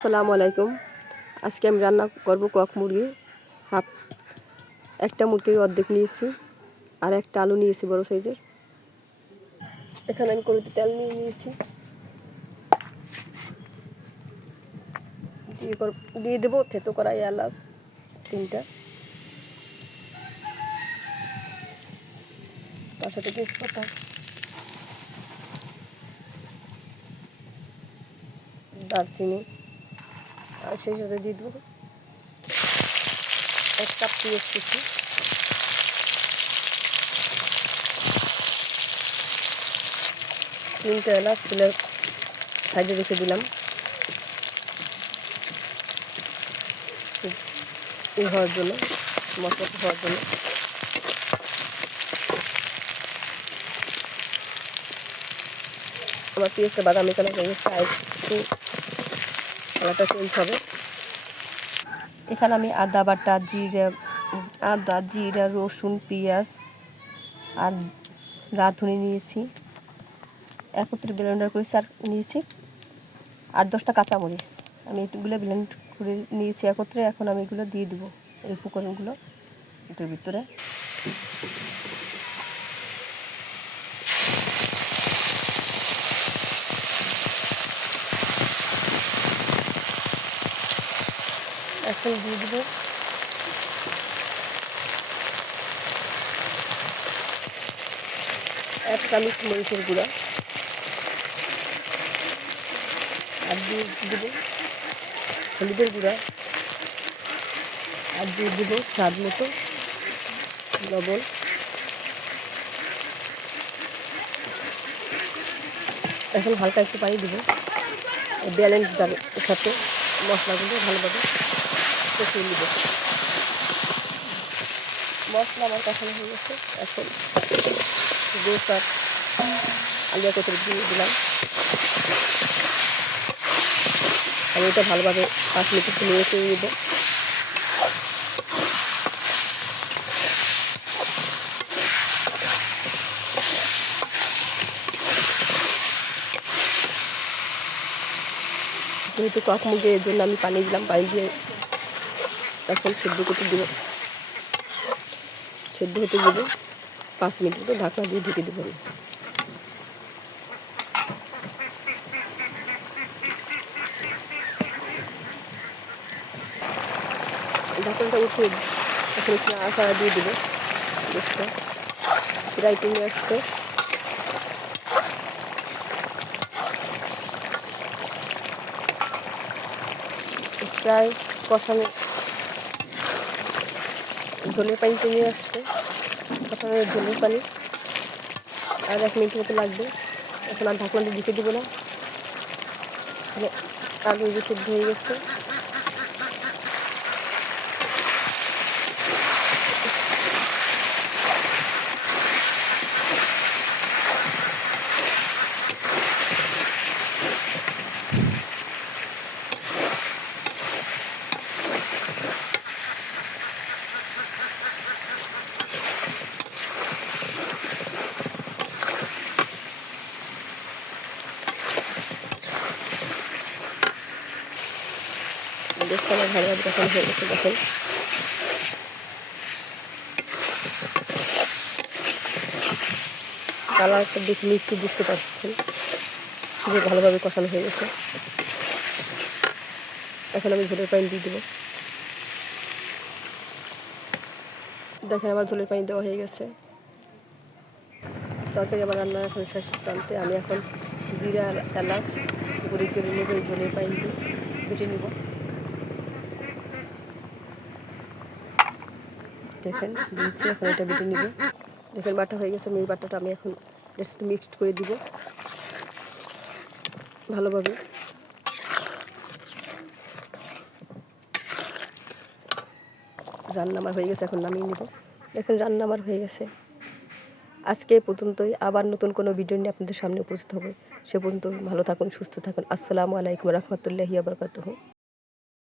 আসসালামু আলাইকুম। আজকে আমি রান্না করব কক মুরগি। একটা মুরগির অর্ধেক নিয়েছি আর একটা আলু নিয়েছি বড় সাইজের। এখানে আমি কড়াইতে তেল নিয়ে নিয়েছি, দিয়ে দেবো থেতো করা এলাচ 3টা, তার সাথে তেজপাতা, দারচিনি, আর সেই সাথে দিয়ে দেবো 1 কাপ পেঁয়াজ কুচি, 3টা এলাচ তুলে সাইডে রেখে দিলাম হওয়ার জন্য, মশলাটা হওয়ার জন্য। আমার পেঁয়াজটা বাদামি কালার হয়ে গেছে, আর একটু কালারটা চেঞ্জ হবে। এখানে আমি আদা জিরা রসুন পেঁয়াজ আর রাঁধুনি নিয়েছি, একত্রে ব্লেন্ডার করে নিয়েছি, আর 10টা কাঁচামরিচ আমি এগুলো ব্লেন্ড করে নিয়েছি একত্রে। এখন আমি এগুলো দিয়ে দেবো, এই উপকরণগুলো এটার ভিতরে। এখন দিয়ে দেবো এক চামচ মরিচের গুঁড়া, আর দিয়ে দেবো হলুদের গুঁড়া, আর দিয়ে দেবো স্বাদ মতো লবণ। এখন হালকা একটু পানি দেবো, ব্যালেন্সটার সাথে মশলাগুলো ভালোভাবে কষিয়ে নেব। মশলা আমার কষানো হয়ে গেছে। এখন গোস আর আলু একত্রে দিয়ে দিলাম, আমি এটা ভালোভাবে 5 মিনিট একটু নেড়ে নেব। যেহেতু কক মুরগি, এর জন্য আমি পানি দিলাম, পানি দিয়ে এখন সেদ্ধ হতে দেবো 5 মিনিট মতো ঢাকনা দিয়ে ঢেকে দেবো। ঢাকনাটা উঠিয়ে এখন একটু আচারা দিয়ে দেবো। গ্যাসটা প্রায় কমে আসছে, প্রায় কষানো ঝোলের পানি কমে আসছে, কষানোর ঝোলের পানি আর 1 মিনিট মতো লাগবে। এখন আর ঢাকনাটা দিতে দেবো না, আলু সেদ্ধ হয়ে গেছে। দেখতে আমার ভালোভাবে কষানো হয়ে গেছে। দেখেন কালারটা দেখে নিশ্চয়ই বুঝতে পারছেন যে ভালোভাবে কষানো হয়ে গেছে। এখন আমি ঝোলের পানি দিয়ে দেবো। দেখেন আমার ঝোলের পানি দেওয়া হয়ে গেছে। তরকারি আমার রান্নার এখন শেষ প্রান্তে। আমি এখন জিরা আর এলাচ গুঁড়ি করে নেব, এই ঝোলের পানি দিয়ে বেটে নেব। দেখেন দিয়েছি, এখন এটা বেটে নিব। দেখেন বাটা হয়ে গেছে। এই বাটাটা আমি এখন এর সাথে মিক্সড করে দিব ভালোভাবে। রান্না আমার হয়ে গেছে, এখন নামিয়ে নেব। দেখেন রান্না আমার হয়ে গেছে। আজকে এ পর্যন্তই, আবার নতুন কোনো ভিডিও নিয়ে আপনাদের সামনে উপস্থিত হবে। সে পর্যন্ত ভালো থাকুন, সুস্থ থাকুন। আসসালামু আলাইকুম রহমতুল্লাহি ওয়া বারাকাতুহু।